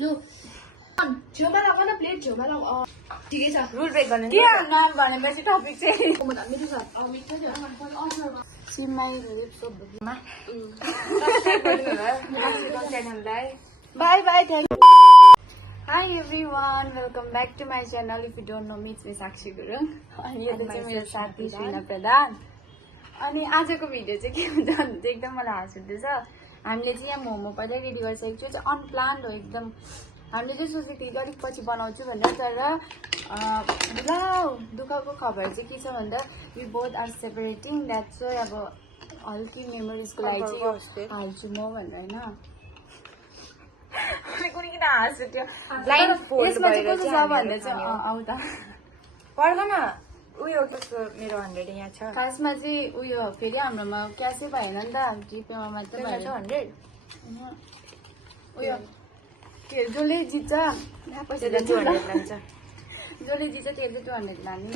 लु छेउमा लग न प्लेट छेउमा लग ठिकै छ रुल ब्रेक गर्ने के नाम भनेपछि टपिक चाहिँ मिठो छ मिठो थियो सिमाई लिप्स च्यानललाई bye bye thank hi everyone welcome back to my channel if you don't know meets me Sakshi Gurung अनि यो चाहिँ मेरो साथी श्रीना प्रधान अनि आजको भिडियो चाहिँ के हुन्छ भने चाहिँ एकदम मलाई हाँस उठ्दैछ हामीले चाहिँ यहाँ मोमो पहिल्यै रेडी गरिसकेको छु चाहिँ अनप्लान्ड हो एकदम हामीले चाहिँ सोचेको थियौँ कि अलिक पछि बनाउँछु भनेर तर ला दुःखको खबर चाहिँ के छ भन्दा we both are separating that चाहिँ अब हल्की मेमोरिजको लागि चाहिँ हाल्छु म भनेर होइन कुनै किन हाँस उठ्यो यसमा चाहिँ कस्तो छ भन्दा चाहिँ आउ त पढ्न न उयो कस्तो मेरो 100 यहाँ छ खासमा चाहिँ उयो फेरि हाम्रोमा क्यासै भएन नि त जिपेमा मात्र भयो 100 उयो के जसले जित्छ त्यसले 200 लान्छ जसले जित्छ त्यसले 200 लाने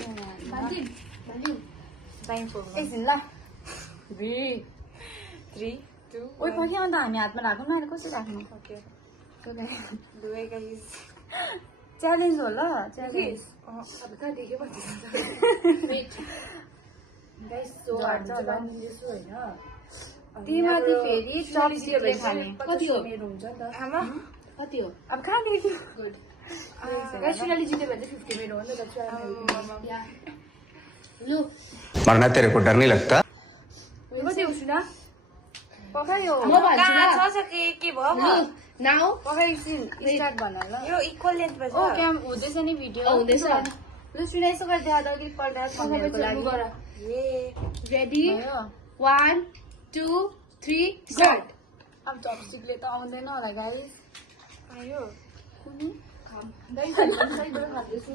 एकछिन ल 3 2 ओइ पछि अन्त हामी हातमा राखौँ न अहिले कसरी राख्नु ओके दुवै गाइस च्यालेन्ज हो ल च्यालेन्ज अब कहाँ देख्यो वेट गाइस सो हार्ड छ बनिन्दैछु हैन तीमाथि फेरि चपस्टिकले खाने कति हो मेरो हुन्छ नि त आमा कति हो अब कहाँ देख्यो गुड गाइस फिनाली जित्यो भने चाहिँ 50 मेरो हो नि त लु मरना तेरे को डर नहीं लगता कति हो सुना पकायो म भन्छु ल छ के भयो लु नाउ पकाइ एकछिन स्टार्ट भन ल यो इक्वल लेन्थ बस ओ क्याम हुँदैछ नि भिडियो हुँदैछ। लु सुना यसो गरिदियो अघि पर्दा थम्नेलको लागि ए रेडी भयो 1 2 3 स्टार्ट अब चपस्टिकले त आउँदैन होला गाइस आयो गाइस साइडबाट खाँदैछु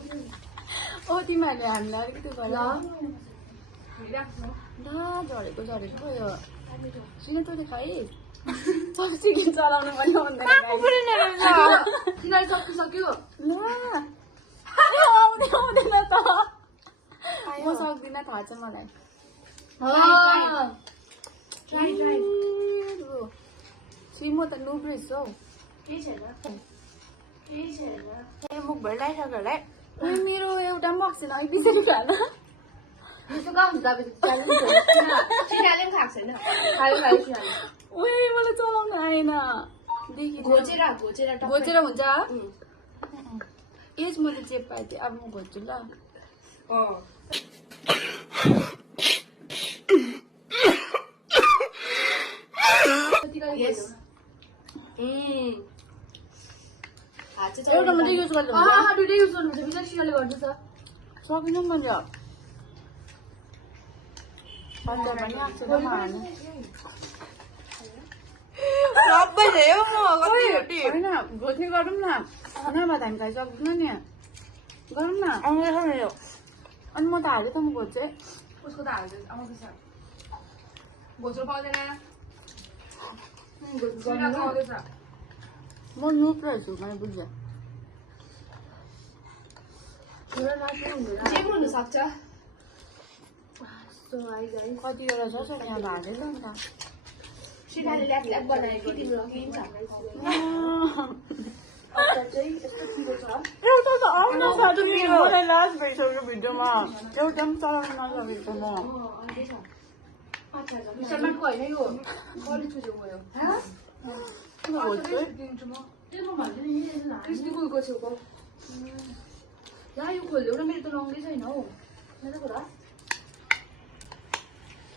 ओ तिमीहरूले हामीलाई अलिकति गर ल झरेको भयो सुन तँले खाइस् चपस्टिकले चलाउनु पनि आउँदैन फिनाली सक्यो ल आउँदैन त म सक्दिनँ थाहा छ मलाई ट्राई ट्राई म त नुब रहेछु हौ केही छैन मुख भरि लागिसक्यो होला है ओइ मेरो एउटा पनि भएको छैन है बिसेरी खान यस्तो कहाँ हुन्छ अब च्यालेन्ज हो फिनाले पनि खाएको छैन खायो फिनाले ओइ मलाई चलाउन आएन देखि घोचेर घोचेर हुन्छ एज मैले चेप पाएको थिएँ अब म घोच्छु ल यस एउटा मात्रै युज गर्दा हुन्छ दुइटै युज गर्नुहुन्छ बिचारी सिनाले गर्दैछ सकिनँ मैले पत्ता पनि आएको छैन मलाई सबै भयो म कति होइन घोच्ने गरौँ न नभए त हामी खाइसक्दैन नि गरौँ न आउँदैछ मेरो अनि म त हालेँ त म घोच्छु है उसको त हाल्दै आउँदैछ घोच्रो पाउँदैन आउँदैछ म नुप रहेछु मैले बुझेँ जे हुन सक्छ कतिवटा छ सो यहाँ हालेँ त अन्त सिनाले ल्याप ल्याप बनाएको तिम्रो क्रिम छ चाहिँ यस्तो पिरो छ एउटा त आउन सक्यो मलाई लाज भइसक्यो भिडियोमा एउटा पनि चलाउन नसकेको म टमाटो होइन यो कलेज छुट्यो गयो घोच्छु क्रिस्पीको उयोको छेउको ला यो खोल्यो र मेरो त लङ्गै छैन हौ मेरो कुरा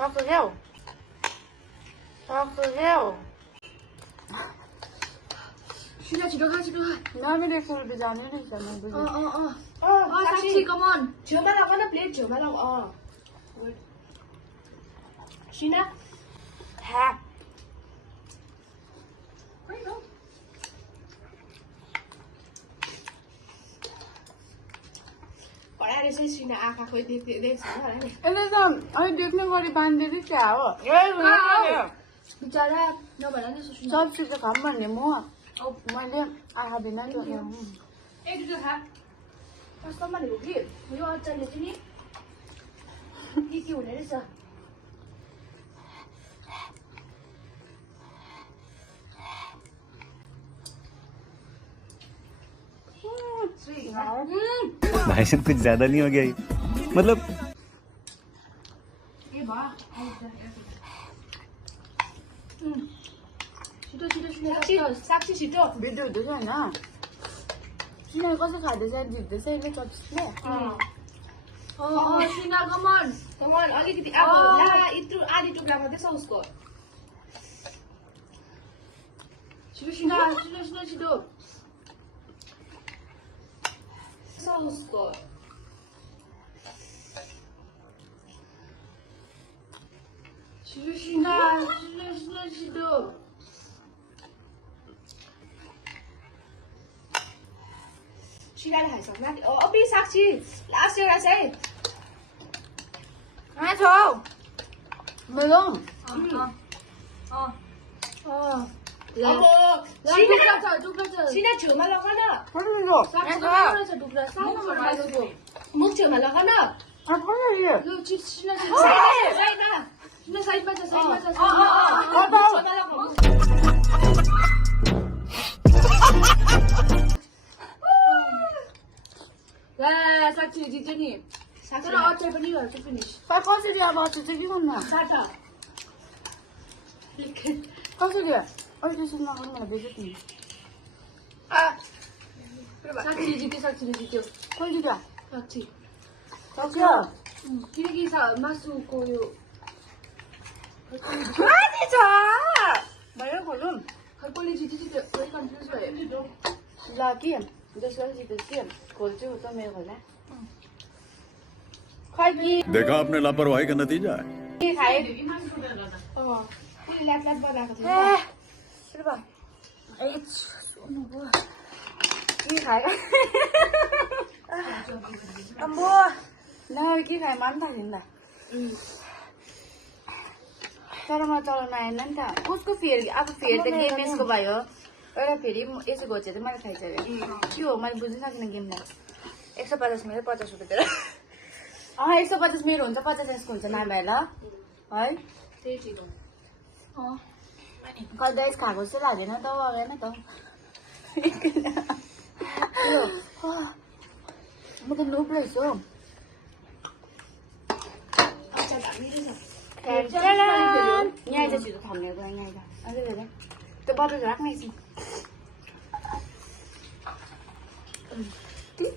सक्यो क्याउ सिना छिटो खा नमिले फुल जाने रहेछ मैले बुझेँ साक्षी कमन छेउमा लग न प्लेट छेउमा लग सिना पढाएर चाहिँ सिना आँखा खोइ देख्छ होला नि यसले त अहिले देख्ने गरी बाँधिदिएँ क्या हो बिचरा नभन नि सुना सब्जी त खाऊँ भन्ने म मैले आँखा बिना नि एक दुई खा कस्तो भनेको कि यो अचारले चाहिँ नि के हुने रहेछ भाई साहब कुछ ज्यादा नहीं हो गया ये? मतलब साक्षी छिटो भिडियो हुँदैछ होइन सिनारी कसो खाँदैछ जित्दैछ यसले चप्सले सिना कमन अलिकति अब ला यत्रो आधी टुक्रा मात्रै छ उसको छिटो सिना छिटो छ उसको छिटो सिना छिटो सिनाले खाइसक्नु अबि साक्षी लास्ट एउटा चाहिँ कहाँ छ मेरो सिना छेउमा लग न मुख छेउमा लग न साइडमा छ साक्षी जित्यो नि तर अचार पनि गर्छु फिनिस कसरी अब अचार चाहिँ के गर्नु कसरी अहिले त्यसरी नगर्नु मलाई बेच्यो तिमी साक्षीले जित्यो कोही जित्यो साक्षी सक्यो किनकि मासुको यो माथि छ भयो खोलौँ कसले जित्यो कन्फ्युज भयो ल कि जसको जितेपछि खोल्छु त मेरो खोला खै कि देखा आपने लापरवाही का नतीजा है के खाए ल्याप बनाएको थियो के खायो अम्बो ल के खायो मान थाल्यो नि त तर मलाई चलाउन आएन नि त कसको फेर अब फेर त गेमेसको भयो एउटा फेरि यसो घोचे त मैले खाइसकेँ के हो मैले बुझ्नु सकिनँ गेमलाई 150 मेरो 50 रुपियाँ दिएर 150 मेरो हुन्छ 50 यसको हुन्छ नभए ल है त्यही ठिक हो कहिले खाएको जस्तो लाग्दैन त अगाएन त म त लोभ रहेछु यहाँ आइज छिटो थाम्ने यहाँ आइज अझै धेरै त्यो बटल राख्न एकछिन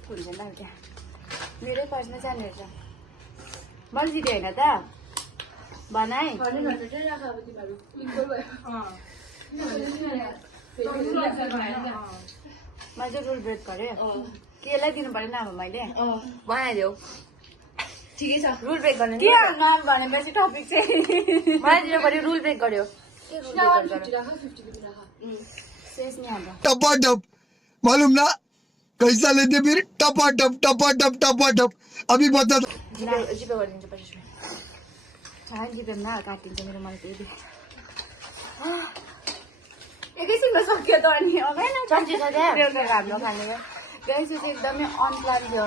हुन्छ ल एउटा मेरै पर्समा जाने रहेछ मैले जितेँ होइन त बनाए मैले चाहिँ रुल ब्रेक गरेँ केलाई दिनु पऱ्यो न अब मैले बनाइदेऊ ठिकै छ रुल ब्रेक गर्ने के नाम भनेपछि टपिक चाहिँ मलाई दिनु पर्यो रुल ब्रेक गर्यो शेष नहीं आता टपाटप मालूम ना कैसा लेते फिर टपाटप टपाटप टपाटप अभी बता दो जिपे गरिदिन्छु 50 रुपियाँ चाहे जिपेम न काटिन्छ मेरो मन फेरि एकैछिनमा सक्यो त अनि अगाएन चम्ची छ त्यहाँ बेलुका हाम्रो खाने गाइस यो चाहिँ एकदमै अनप्लान थियो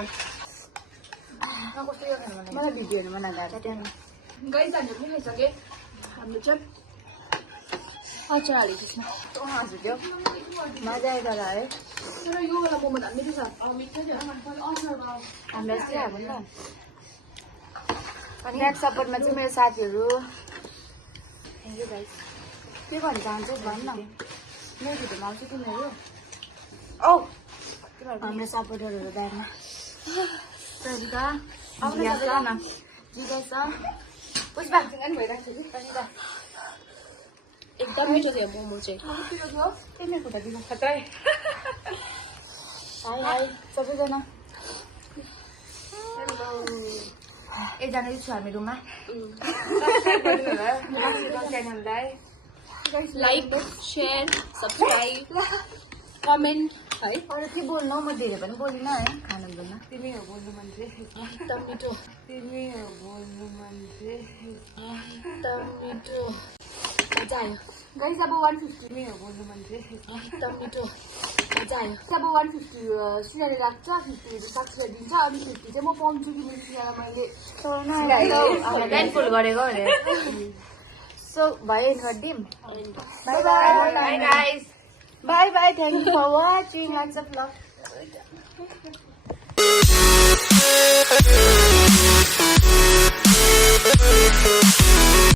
कस्तो यो खानु मन मलाई भिडियोहरू मन लाग्छ गाई जाने पनि खाइसके हाम्रो चाहिँ अचार हालेको त्यसमा हजुर त्यो मजा आयो तर है तर यो वाला मोमो त मिठो छ मिठो छ हामीलाई चाहिँ अब नि त नेक्स्ट सपोर्टमा चाहिँ मेरो साथीहरू थ्याङ्क यू गाइस के भन्न चाहन्छु भन् न मेरो भिडियोमा आउँछ तिमीहरू औ हाम्रो सपोर्टरहरू ब्यागमा सरिता आउनु न जितेछ पुष्पा एकदम मिठो थियो मोमो चाहिँ तिमी खुट्टा दिनु खतै हाई हाई सबैजना एकजना चाहिँ छु हामी रुममा च्यानललाई लाइक सेयर सब्सक्राइब कमेन्ट है अरू के बोल्नु म धेरै पनि बोलिनँ है खानु बोल्न तिमी हो बोल्नु मान्छे एकदम मिठो तिमी हो बोल्नु मान्छे एकदम मिठो मजा आयो गाइस अब 150 तिमी हो बोल्नु मान्छे एकदम मिठो मजा आयो अब 150 सिनारी लाग्छ 50 साक्षीलाई दिन्छ अनि 50 चाहिँ म पाउँछु कि मेरो सिनालाई मैले फुल गरेको अरे सो भयो गर्दिम bye bye guys Bye bye. Thank you for watching. Lots of love. दुईटा